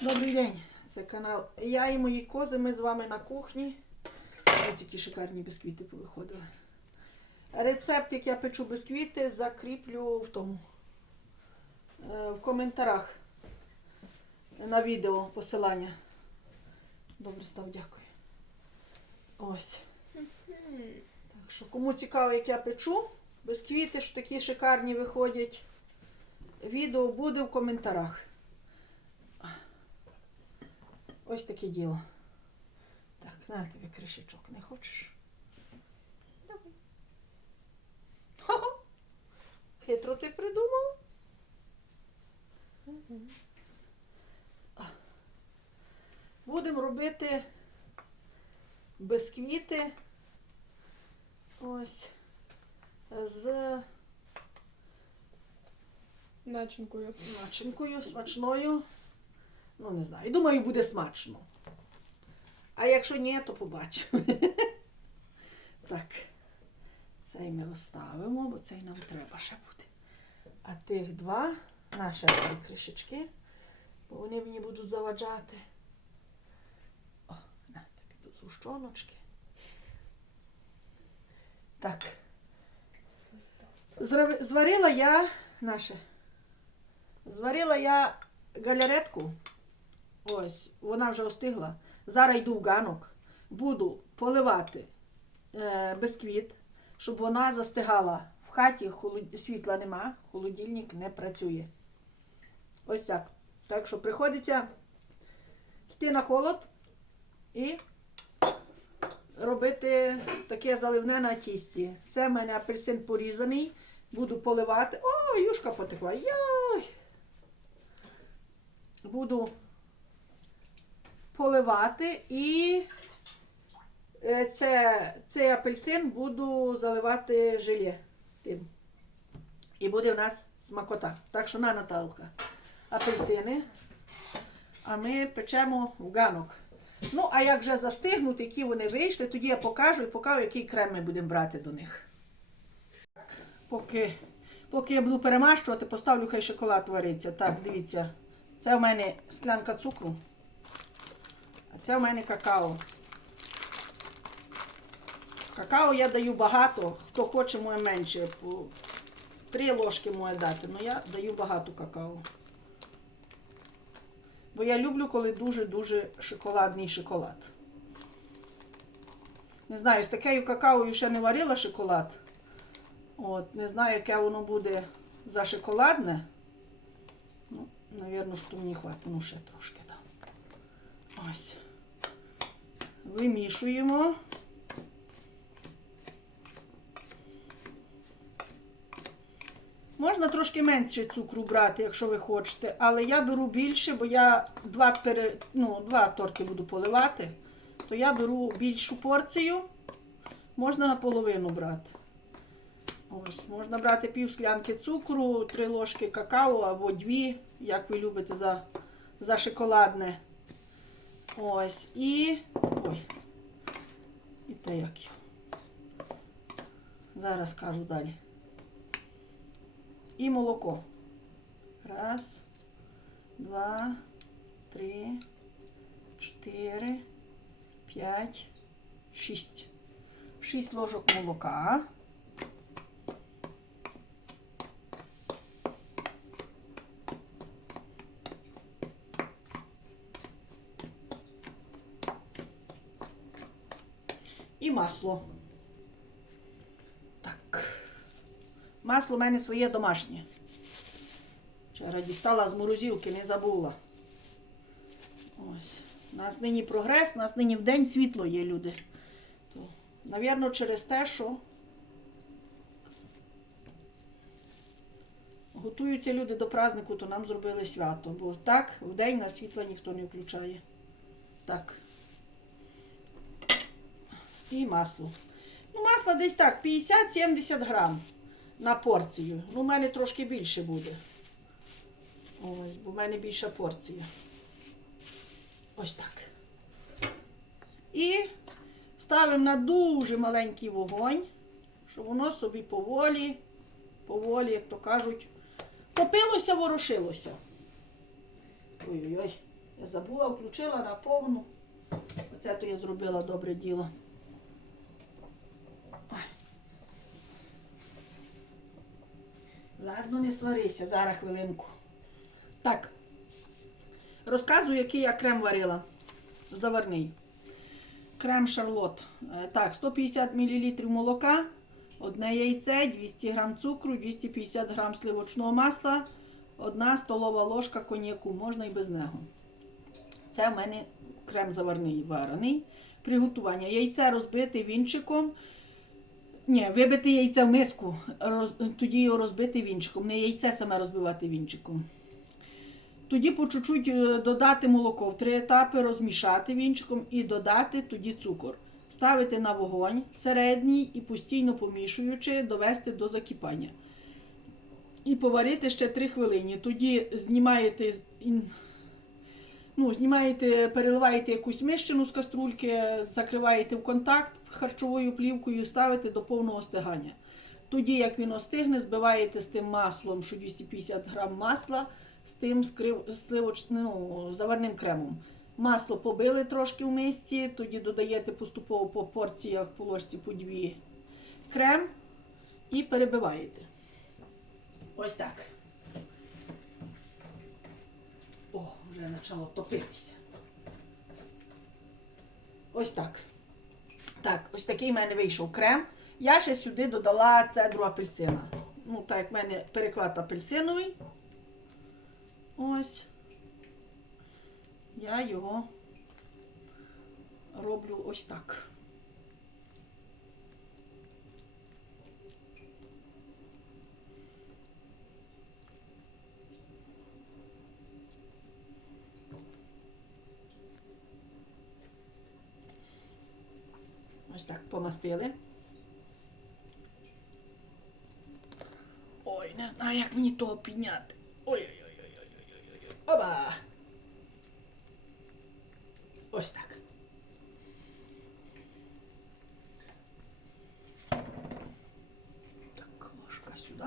Добрий день, це канал. Я і мої кози, ми з вами на кухні. Ось які шикарні бісквіти повиходили. Рецепт, як я печу бісквіти, закріплю в тому е, в коментарях на відео посилання. Добре, став, дякую. Ось. Так що, кому цікаво, як я печу, бісквіти, що такі шикарні виходять. Відео буде в коментарях. Ось таке діло. Так, на тобі кришечок не хочеш? Давай. Хо-хо. Хитро ти придумав? Будемо робити бисквіти ось з Начинкою. начинкою смачною. Ну, не знаю. Думаю, буде смачно. А якщо ні, то побачимо. Так. Цей ми оставимо, бо цей нам треба ще буде. А тих два наші кришечки, бо вони мені будуть заваджати. О, на тобі тут згущоночки. Так. Зварила я наше. Зварила я галеретку. Ось, вона вже остигла. Зараз йду в ганок. Буду поливати е, бисквіт, щоб вона застигала. В хаті холод... світла нема, холодильник не працює. Ось так. Так що приходиться йти на холод і робити таке заливне на тісті. Це в мене апельсин порізаний. Буду поливати. Ой, юшка потекла. Йой! Буду поливати і е, це, цей апельсин буду заливати желе тим. І буде в нас смакота. Так що на Наталка. Апельсини. А ми печемо в ганок. Ну, а як вже застигнуть, які вони вийшли, тоді я покажу і покажу, який крем ми будемо брати до них. Поки, поки я буду перемащувати, поставлю хай шоколад вариться. Так, дивіться. Це в мене склянка цукру. Це в мене какао. Какао я даю багато, хто хоче, може менше. Три ложки може дати, але я даю багато какао. Бо я люблю, коли дуже-дуже шоколадний шоколад. Не знаю, з такою какаою ще не варила шоколад. От, не знаю, яке воно буде за шоколадне. Ну, навірно, що мені хватить. Ну, ще трошки дам. Ось. Вимішуємо. Можна трошки менше цукру брати, якщо ви хочете, але я беру більше, бо я два, пере, ну, два торти буду поливати, то я беру більшу порцію, можна наполовину брати. Ось, можна брати пів склянки цукру, три ложки какао або дві, як ви любите за, за шоколадне. Ось, і. Ой. І те як. Зараз кажу далі. І молоко. Раз, два, три, чотири, п'ять, шість. Шість ложок молока. І масло. Так. Масло в мене своє домашнє. Вчора дістала з морозилки, не забула. Ось. У нас нині прогрес, у нас нині в день світло є люди. То, навірно, через те, що готуються люди до празднику, то нам зробили свято. Бо так, в день на світла ніхто не включає. Так. І масло. Ну, масло десь так, 50-70 грам на порцію. Ну, у мене трошки більше буде. Ось, бо в мене більша порція. Ось так. І ставимо на дуже маленький вогонь, щоб воно собі поволі, поволі, як то кажуть, топилося, ворушилося. Ой-ой-ой. я забула, включила на повну. Оце то я зробила добре діло. Ой. Ладно, не сварися, зараз хвилинку. Так. Розказую, який я крем варила. Заварний. Крем Шарлот. Е, Так, 150 мл молока, одне яйце, 200 г цукру, 250 г сливочного масла, одна столова ложка коньяку, можна і без нього. Це в мене крем заварний варений. Приготування. Яйце розбити вінчиком. Ні, вибити яйце в миску, роз, тоді його розбити вінчиком. Не яйце саме розбивати вінчиком. Тоді по чуть-чуть е, додати молоко в три етапи, розмішати вінчиком і додати тоді цукор. Ставити на вогонь середній і постійно помішуючи, довести до закипання. І поварити ще 3 хвилини. Тоді знімаєте, ну, знімаєте, переливаєте якусь мищину з каструльки, закриваєте в контакт харчовою плівкою ставите до повного остигання. Тоді, як він остигне, збиваєте з тим маслом, що 250 грам масла, з тим сливоч... ну, заварним кремом. Масло побили трошки в мисці, тоді додаєте поступово по порціях по ложці по дві крем і перебиваєте. Ось так. Вже почало топитися. Ось так. Так, ось такий в мене вийшов крем. Я ще сюди додала цедру апельсина. Ну, так як в мене переклад апельсиновий. Ось. Я його роблю ось так. Ось так помастили. Ой, не знаю, як мені того підняти. Ой-ой-ой-ой-ой-ой-ой. Оба! Ось так. Так, ложка сюди.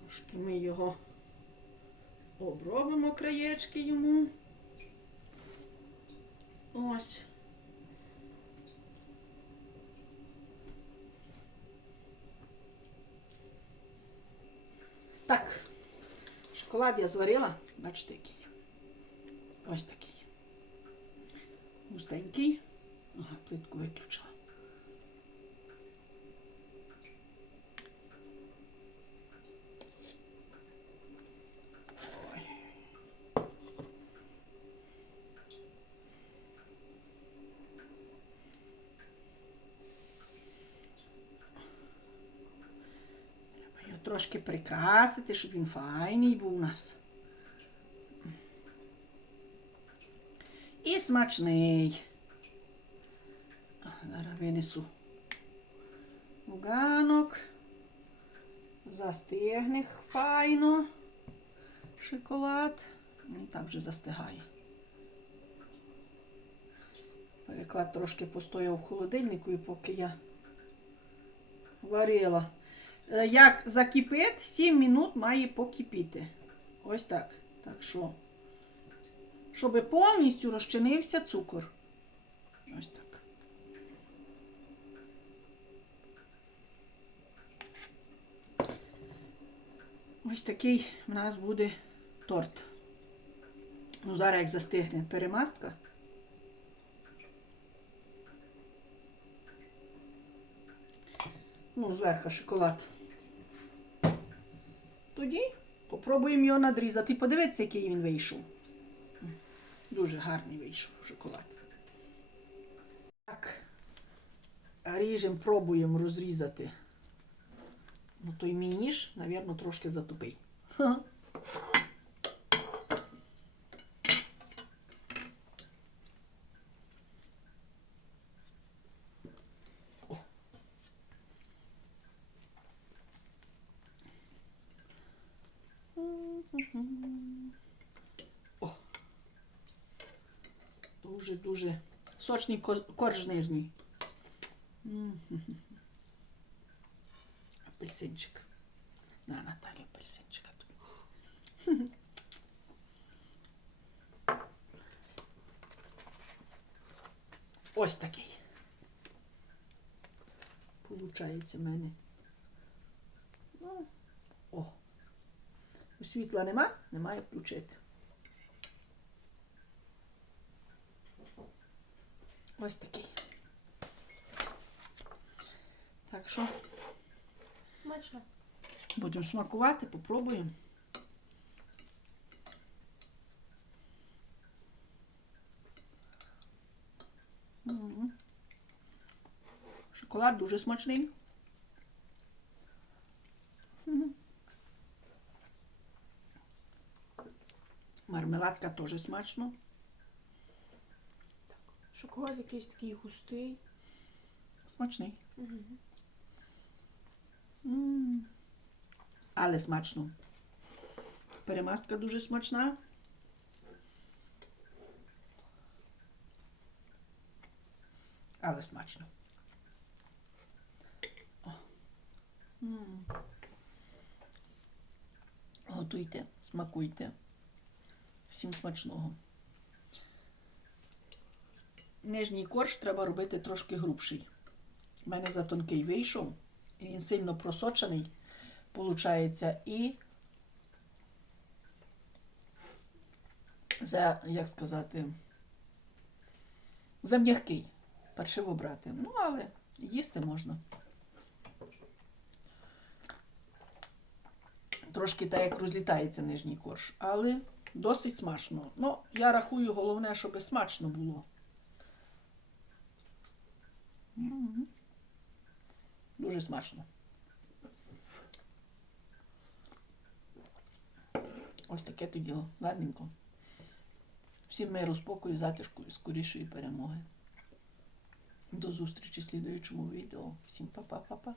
Трошки ми його обробимо краєчки йому. Ось. Так, шоколад я зварила, бачите, який. Ось такий. Густенький. Ага, плитку виключила. Ой. Треба його трошки прикрасити, щоб він файний був у нас. І смачний. Зараз винесу у ганок. Застигне файно шоколад. Ну, і так вже застигає. Переклад трошки постояв в холодильнику, і поки я варила. Е, Як закипить, 7 минут має покипіти. Ось так. Так що, щоб повністю розчинився цукор. Ось так. Ось такий в нас буде торт. Ну, зараз як застигне перемастка. Ну, зверху шоколад. Тоді попробуємо його надрізати. Подивіться, який він вийшов. Дуже гарний вийшов шоколад. Так. Ріжемо, пробуємо розрізати. Ну, той мій ніж, мабуть, трошки затупий. Ха. О. Дуже-дуже Сочний корж нижній. Апельсинчик. На, Наталі, апельсинчика тобі. Ось такий. Получається в мене. Ну, о. Світла нема, немає включити. Ось такий. Так що Смачно. будемо смакувати, попробуємо. Шоколад дуже смачний. Мармеладка теж смачно. Шоколад якийсь такий густий. Смачний. Угу. М. Але смачно. Перемастка дуже смачна. Але смачно. О. М. Готуйте, смакуйте. Всім смачного. Нижній корж треба робити трошки грубший. У мене за тонкий вийшов. Він сильно просочений, виходить, і за, як сказати, за м'який. Паршиво брати. Ну, але їсти можна. Трошки так як розлітається нижній корж, але досить смачно. Ну, я рахую, головне, щоб смачно було. Дуже смачно. Ось таке то діло. Ладненько. Всім миру, спокою, затишку і скорішої перемоги. До зустрічі в слідуючому відео. Всім па-па-па-па.